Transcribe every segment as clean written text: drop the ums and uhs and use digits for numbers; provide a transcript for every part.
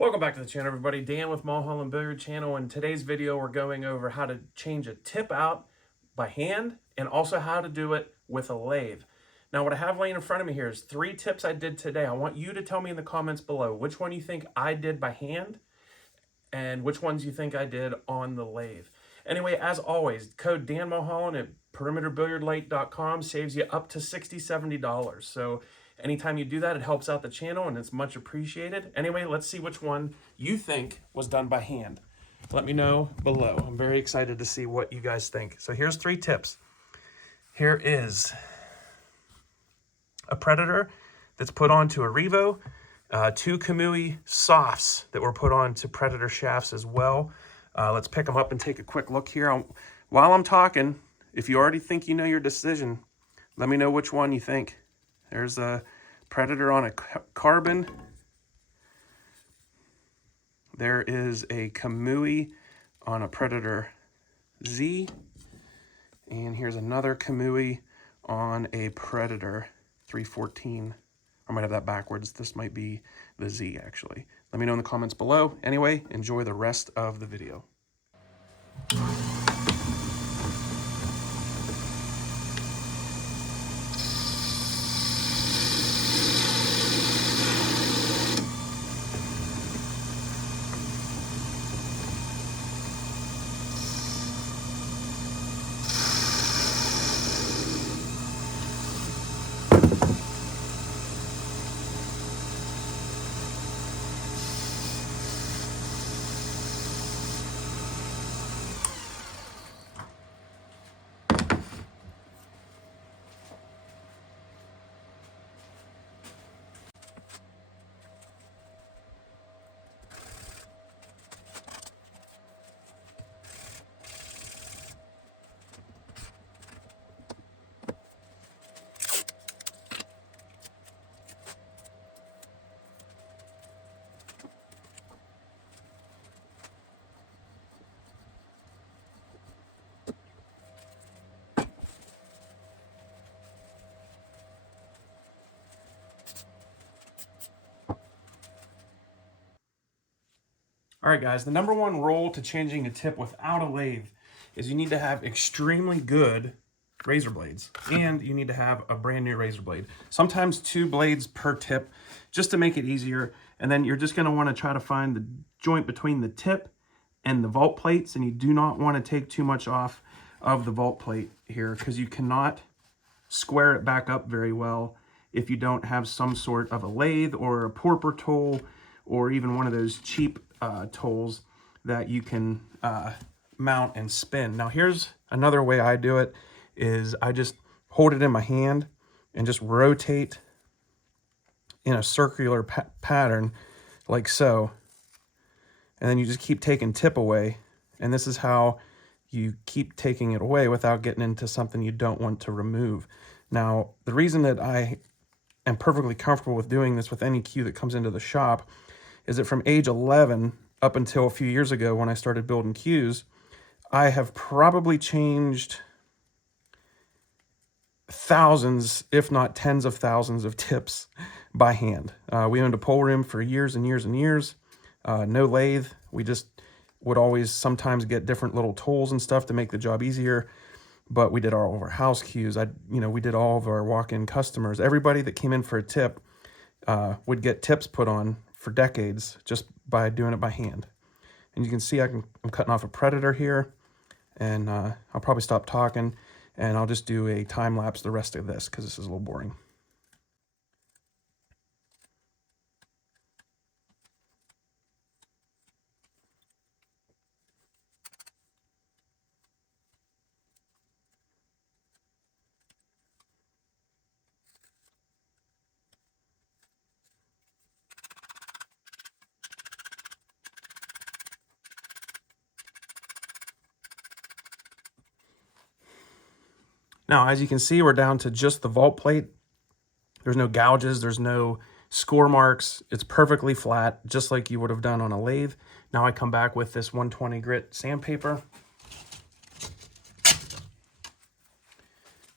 Welcome back to the channel, everybody. Dan with Mulholland Billiard Channel. In today's video, we're going over how to change a tip out by hand and also how to do it with a lathe. Now, what I have laying in front of me here is 3 tips I did today. I want you to tell me in the comments below which one you think I did by hand and which ones you think I did on the lathe. Anyway, as always, code Dan Mulholland at perimeterbilliardlight.com saves you up to $60, $70. So anytime you do that, it helps out the channel and it's much appreciated. Anyway, let's see which one you think was done by hand. Let me know below. I'm very excited to see what you guys think. So here's 3 tips. Here is a Predator that's put onto a Revo, 2 Kamui softs that were put onto Predator shafts as well. Let's pick them up and take a quick look here. While I'm talking, if you already think you know your decision, let me know which one you think. There's a Predator on a carbon. There is a Kamui on a Predator Z. And here's another Kamui on a Predator 314. I might have that backwards. This might be the Z, actually. Let me know in the comments below. Anyway, enjoy the rest of the video. All right, guys, the number one rule to changing a tip without a lathe is you need to have extremely good razor blades, and you need to have a brand new razor blade. Sometimes 2 blades per tip, just to make it easier. And then you're just gonna wanna try to find the joint between the tip and the vault plates, and you do not wanna take too much off of the vault plate here because you cannot square it back up very well if you don't have some sort of a lathe or a porper tool or even one of those cheap tools that you can mount and spin. Now here's another way I do it, is I just hold it in my hand and just rotate in a circular pattern like so. And then you just keep taking tip away. And this is how you keep taking it away without getting into something you don't want to remove. Now, the reason that I am perfectly comfortable with doing this with any cue that comes into the shop is that from age 11 up until a few years ago when I started building cues, I have probably changed thousands, if not tens of thousands of tips by hand. We owned a pole room for years and years and years. No lathe. We just would always sometimes get different little tools and stuff to make the job easier. But we did all of our house cues. We did all of our walk-in customers. Everybody that came in for a tip would get tips put on for decades just by doing it by hand. And you can see I'm cutting off a Predator here, and I'll probably stop talking and I'll just do a time lapse the rest of this because this is a little boring. Now, as you can see, we're down to just the vault plate. There's no gouges, there's no score marks. It's perfectly flat, just like you would have done on a lathe. Now I come back with this 120 grit sandpaper,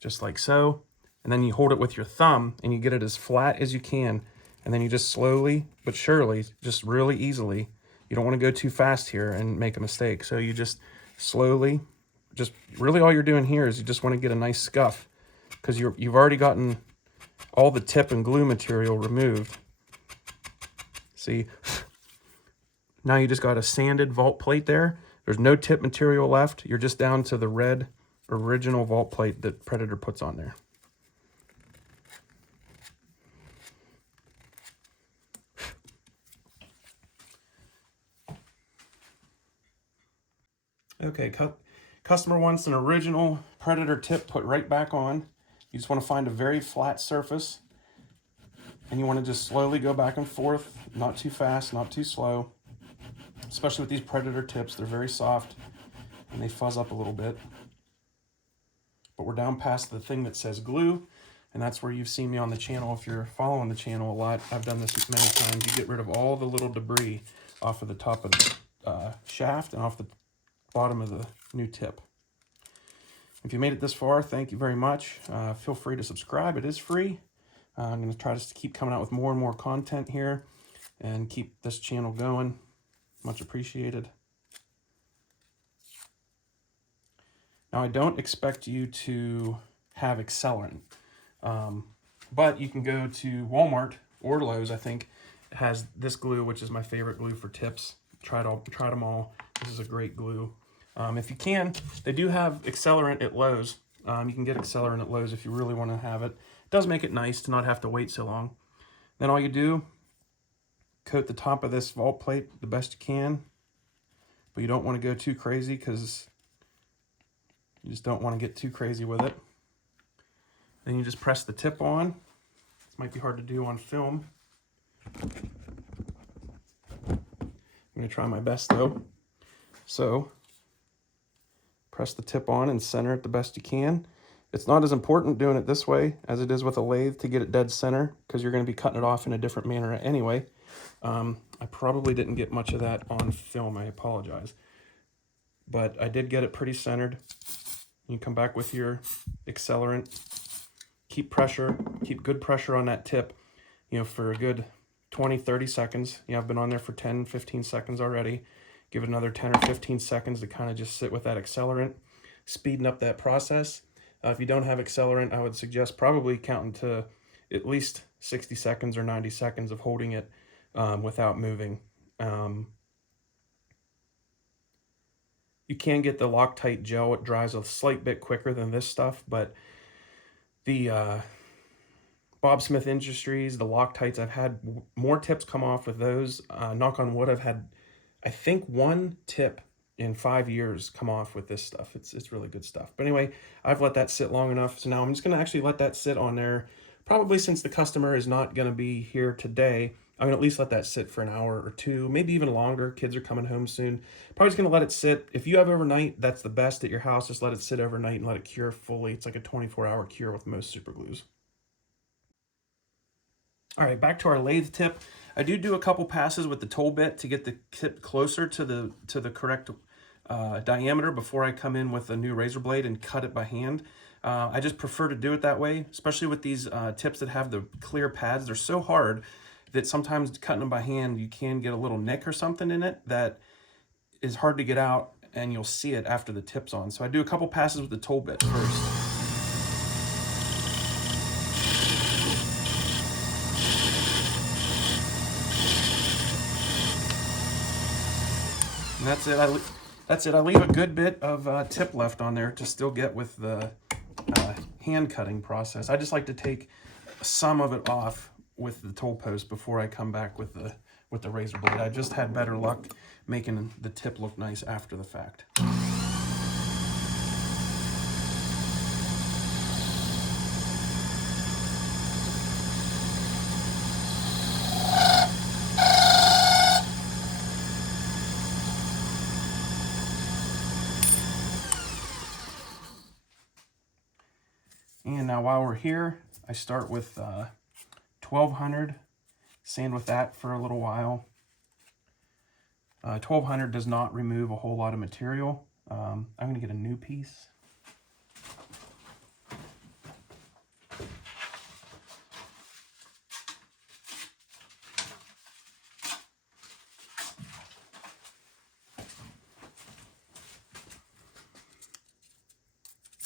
just like so. And then you hold it with your thumb and you get it as flat as you can. And then you just slowly but surely, just really easily, you don't want to go too fast here and make a mistake. So you just slowly, just really all you're doing here is you just want to get a nice scuff, because you've already gotten all the tip and glue material removed. See, now you just got a sanded vault plate there. There's no tip material left. You're just down to the red original vault plate that Predator puts on there. Okay, customer wants an original Predator tip put right back on. You just want to find a very flat surface, and you want to just slowly go back and forth, not too fast, not too slow. Especially with these Predator tips, they're very soft and they fuzz up a little bit. But we're down past the thing that says glue, and that's where you've seen me on the channel. If you're following the channel a lot, I've done this many times. You get rid of all the little debris off of the top of the shaft and off the bottom of the new tip. If you made it this far, thank you very much. Feel free to subscribe. It is free. I'm going to try to keep coming out with more and more content here and keep this channel going. Much appreciated. Now, I don't expect you to have accelerant, but you can go to Walmart or Lowe's. I think it has this glue, which is my favorite glue for tips. Tried them all. This is a great glue. If you can, they do have accelerant at Lowe's. You can get accelerant at Lowe's if you really want to have it. It does make it nice to not have to wait so long. Then all you do, coat the top of this vault plate the best you can, but you don't want to go too crazy because you just don't want to get too crazy with it. Then you just press the tip on. This might be hard to do on film. I'm going to try my best though. So, press the tip on and center it the best you can. It's not as important doing it this way as it is with a lathe to get it dead center, because you're going to be cutting it off in a different manner anyway. I probably didn't get much of that on film. I apologize. But I did get it pretty centered. You come back with your accelerant. Keep good pressure on that tip, for a good 20, 30 seconds. I've been on there for 10, 15 seconds already. Give it another 10 or 15 seconds to kind of just sit with that accelerant, speeding up that process. If you don't have accelerant, I would suggest probably counting to at least 60 seconds or 90 seconds of holding it without moving. You can get the Loctite gel. It dries a slight bit quicker than this stuff, but the Bob Smith Industries, the Loctites, I've had more tips come off with those. Knock on wood, I've had, I think, one tip in 5 years come off with this stuff. It's really good stuff. But anyway, I've let that sit long enough. So now I'm just going to actually let that sit on there. Probably since the customer is not going to be here today, I'm going to at least let that sit for an hour or two, maybe even longer. Kids are coming home soon. Probably just going to let it sit. If you have overnight, that's the best at your house. Just let it sit overnight and let it cure fully. It's like a 24-hour cure with most super glues. All right, back to our lathe tip. I do a couple passes with the tool bit to get the tip closer to the correct diameter before I come in with a new razor blade and cut it by hand. I just prefer to do it that way, especially with these tips that have the clear pads. They're so hard that sometimes cutting them by hand, you can get a little nick or something in it that is hard to get out, and you'll see it after the tip's on. So I do a couple passes with the tool bit first. And that's it. I leave a good bit of tip left on there to still get with the hand cutting process. I just like to take some of it off with the tool post before I come back with the razor blade. I just had better luck making the tip look nice after the fact. And now while we're here, I start with 1200, sand with that for a little while. 1200 does not remove a whole lot of material. I'm going to get a new piece.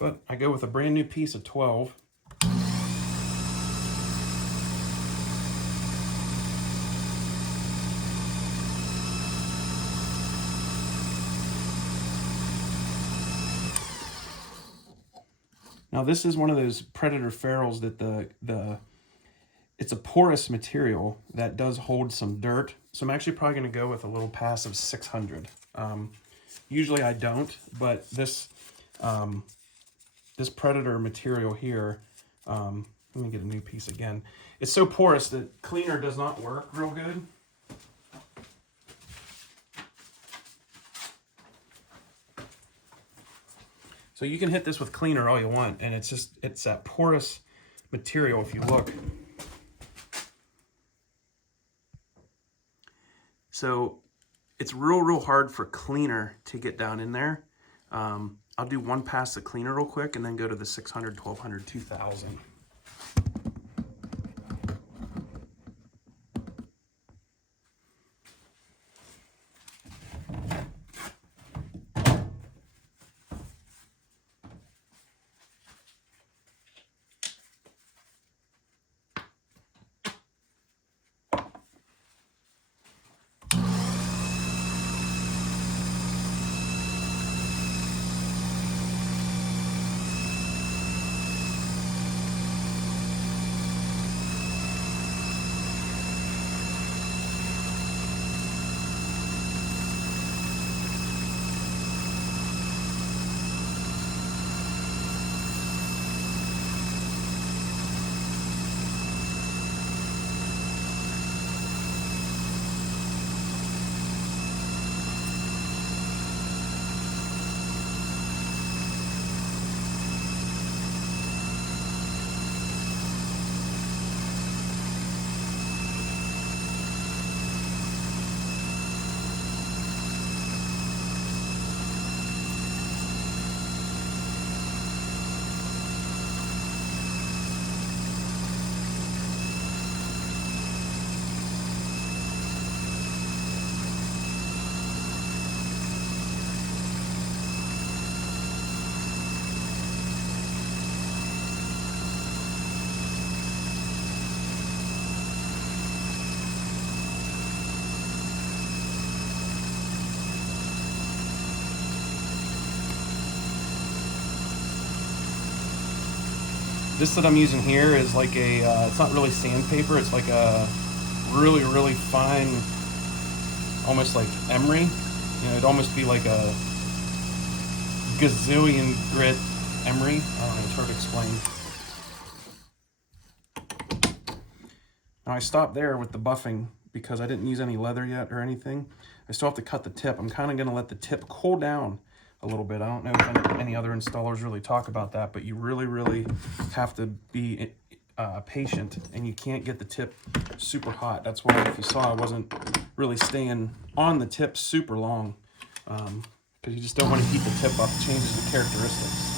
But I go with a brand new piece of 12. Now this is one of those Predator ferrules that it's a porous material that does hold some dirt. So I'm actually probably going to go with a little pass of 600. Usually I don't, but this this Predator material here, let me get a new piece again. It's so porous that cleaner does not work real good. So you can hit this with cleaner all you want, and it's that porous material if you look. So it's real hard for cleaner to get down in there. I'll do one pass of cleaner real quick and then go to the 600, 1200, 2000. This that I'm using here is like a, it's not really sandpaper, it's like a really fine, almost like emery. You know, it'd almost be like a gazillion grit emery. I don't know, it's hard to explain. Now I stopped there with the buffing because I didn't use any leather yet or anything. I still have to cut the tip. I'm kind of going to let the tip cool down a little bit. I don't know if any other installers really talk about that, but you really have to be patient, and you can't get the tip super hot. That's why, if you saw, I wasn't really staying on the tip super long, because you just don't want to heat the tip up. It changes the characteristics.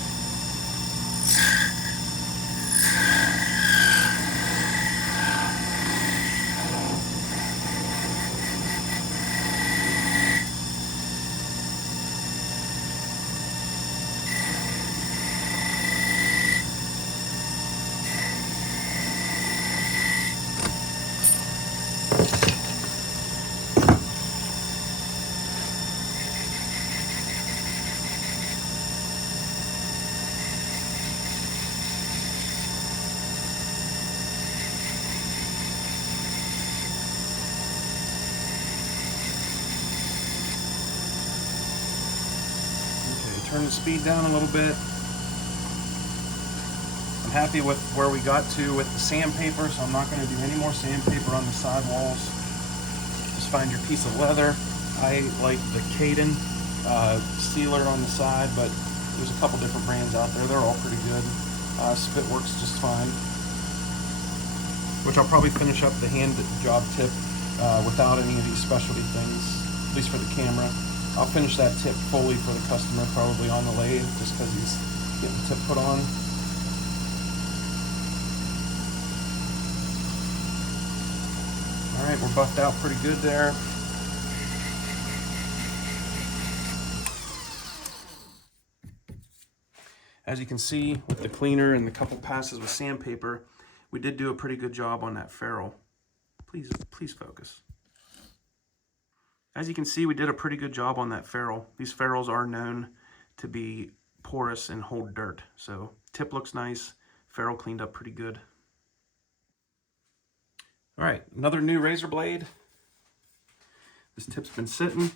Turn the speed down a little bit. I'm happy with where we got to with the sandpaper, so I'm not going to do any more sandpaper on the sidewalls. Just find your piece of leather. I like the Caden sealer on the side, but there's a couple different brands out there. They're all pretty good. Spit works just fine. Which I'll probably finish up the hand job tip without any of these specialty things, at least for the camera. I'll finish that tip fully for the customer, probably on the lathe, just because he's getting the tip put on. All right, we're buffed out pretty good there. As you can see with the cleaner and the couple passes with sandpaper, we did do a pretty good job on that ferrule. Please focus. As you can see, we did a pretty good job on that ferrule. These ferrules are known to be porous and hold dirt. So tip looks nice, ferrule cleaned up pretty good. All right, another new razor blade. This tip's been sitting.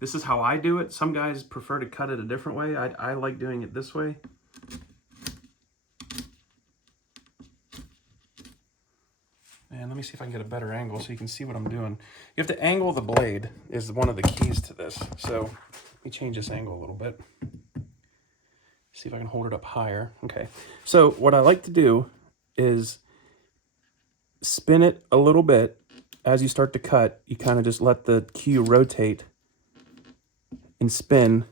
This is how I do it. Some guys prefer to cut it a different way. I like doing it this way. And let me see if I can get a better angle so you can see what I'm doing. You have to angle the blade is one of the keys to this. So let me change this angle a little bit. See if I can hold it up higher. Okay. So what I like to do is spin it a little bit. As you start to cut, you kind of just let the cue rotate and spin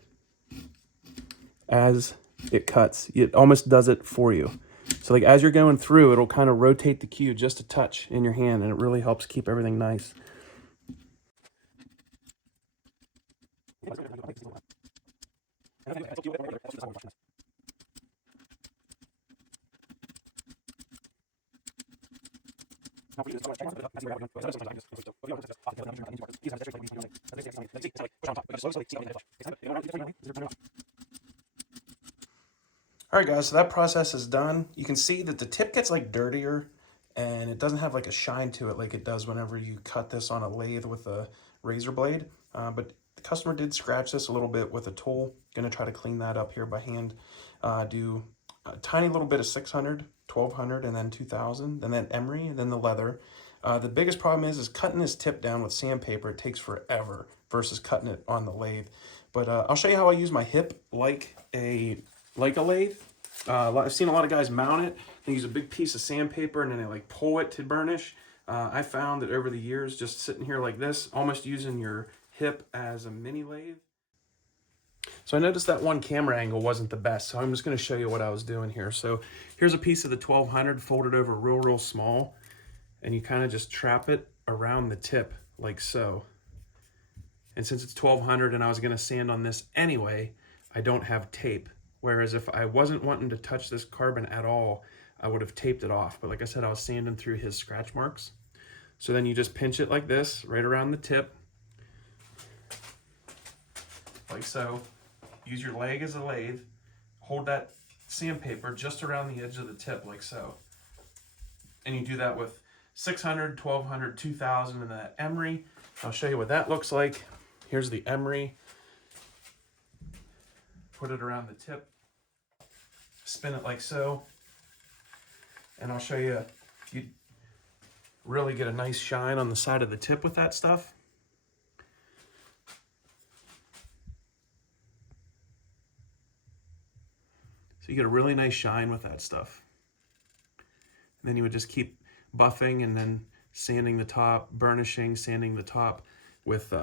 as it cuts. It almost does it for you. So like as you're going through, it'll kind of rotate the cue just a touch in your hand, and it really helps keep everything nice. All right, guys, so that process is done. You can see that the tip gets like dirtier and it doesn't have like a shine to it like it does whenever you cut this on a lathe with a razor blade. But the customer did scratch this a little bit with a tool. Gonna try to clean that up here by hand. Do a tiny little bit of 600, 1200, and then 2000, and then emery, and then the leather. The biggest problem is cutting this tip down with sandpaper. It takes forever versus cutting it on the lathe. But I'll show you how I use my hip like a lathe. I've seen a lot of guys mount it. They use a big piece of sandpaper and then they like pull it to burnish. I found that over the years, just sitting here like this, almost using your hip as a mini lathe. So I noticed that one camera angle wasn't the best, so I'm just going to show you what I was doing here. So here's a piece of the 1200 folded over real small, and you kind of just trap it around the tip like so. And since it's 1200 and I was going to sand on this anyway, I don't have tape. Whereas if I wasn't wanting to touch this carbon at all, I would have taped it off. But like I said, I was sanding through his scratch marks. So then you just pinch it like this, right around the tip, like so. Use your leg as a lathe. Hold that sandpaper just around the edge of the tip, like so. And you do that with 600, 1200, 2000, and that emery. I'll show you what that looks like. Here's the emery. Put it around the tip. Spin it like so. And I'll show you, you really get a nice shine on the side of the tip with that stuff. So you get a really nice shine with that stuff. And then you would just keep buffing and then sanding the top, burnishing, sanding the top with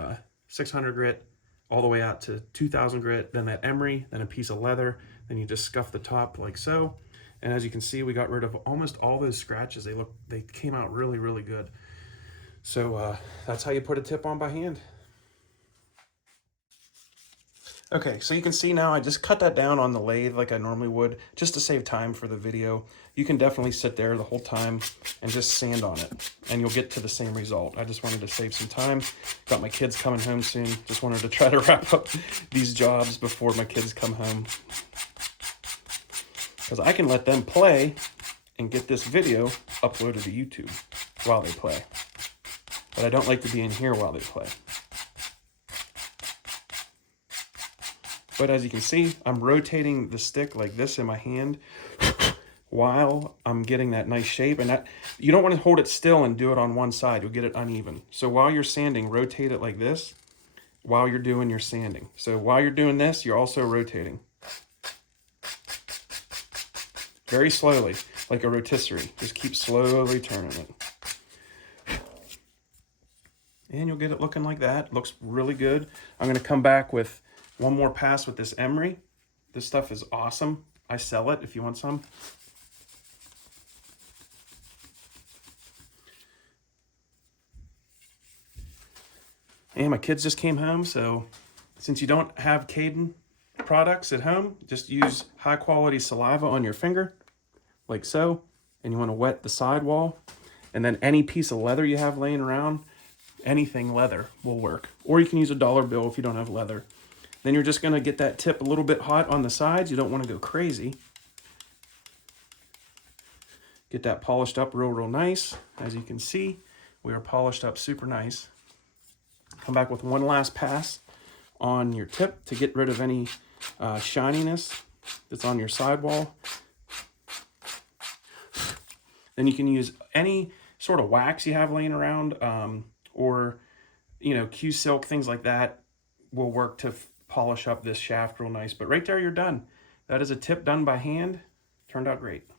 600 grit all the way out to 2000 grit, then that emery, then a piece of leather, then you just scuff the top like so. And as you can see, we got rid of almost all those scratches. They came out really good. So that's how you put a tip on by hand. Okay, so you can see now I just cut that down on the lathe like I normally would, just to save time for the video. You can definitely sit there the whole time and just sand on it, and you'll get to the same result. I just wanted to save some time. Got my kids coming home soon. Just wanted to try to wrap up these jobs before my kids come home, because I can let them play and get this video uploaded to YouTube while they play. But I don't like to be in here while they play. But as you can see, I'm rotating the stick like this in my hand while I'm getting that nice shape. And that, you don't want to hold it still and do it on one side. You'll get it uneven. So while you're sanding, rotate it like this while you're doing your sanding. So while you're doing this, you're also rotating. Very slowly, like a rotisserie. Just keep slowly turning it. And you'll get it looking like that. Looks really good. I'm going to come back with one more pass with this emery. This stuff is awesome. I sell it if you want some. And my kids just came home, so since you don't have Caden products at home, just use high quality saliva on your finger, like so, and you want to wet the sidewall. And then any piece of leather you have laying around, anything leather will work. Or you can use a dollar bill if you don't have leather. Then you're just gonna get that tip a little bit hot on the sides. You don't want to go crazy. Get that polished up real nice. As you can see, we are polished up super nice. Come back with one last pass on your tip to get rid of any shininess that's on your sidewall. Then you can use any sort of wax you have laying around, or Q-Silk, things like that will work to polish up this shaft real nice. But right there, you're done. That is a tip done by hand. Turned out great.